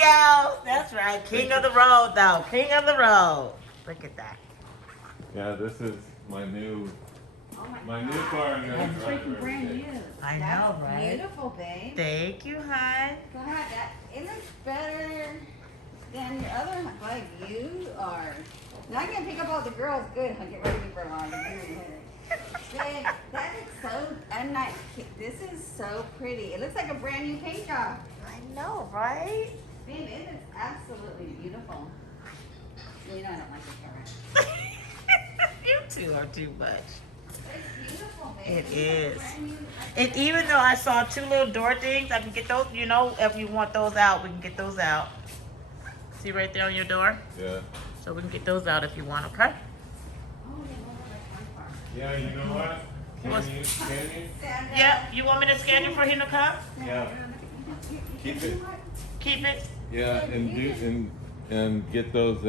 go. That's right. King of the road, though. King of the road. Look at that. Yeah, this is my new new car. I'm gonna That's drive freaking every brand day. new. I know, That's right? beautiful, babe. Thank you, hon. God, it looks better than your other one. Like, you are. Now I'm going to pick up all the girls. Good. I'll get ready for a long Babe, that looks so unnice. This is so pretty. It looks like a brand new paint job. I know, right? Babe, it is absolutely beautiful. You know I don't like this camera. You two are too much. It's beautiful, babe. It It's is. brand new. And even though I saw two little door things, I can get those, you know, if you want those out, we can get those out. See right there on your door? Yeah. So we can get those out if you want, okay? Oh, they look like my car. Yeah, you know what? What's- Can you? Sandra. Yeah, you want me to scan you for him to come? Yeah. Keep it. Keep it. Yeah, and get those out.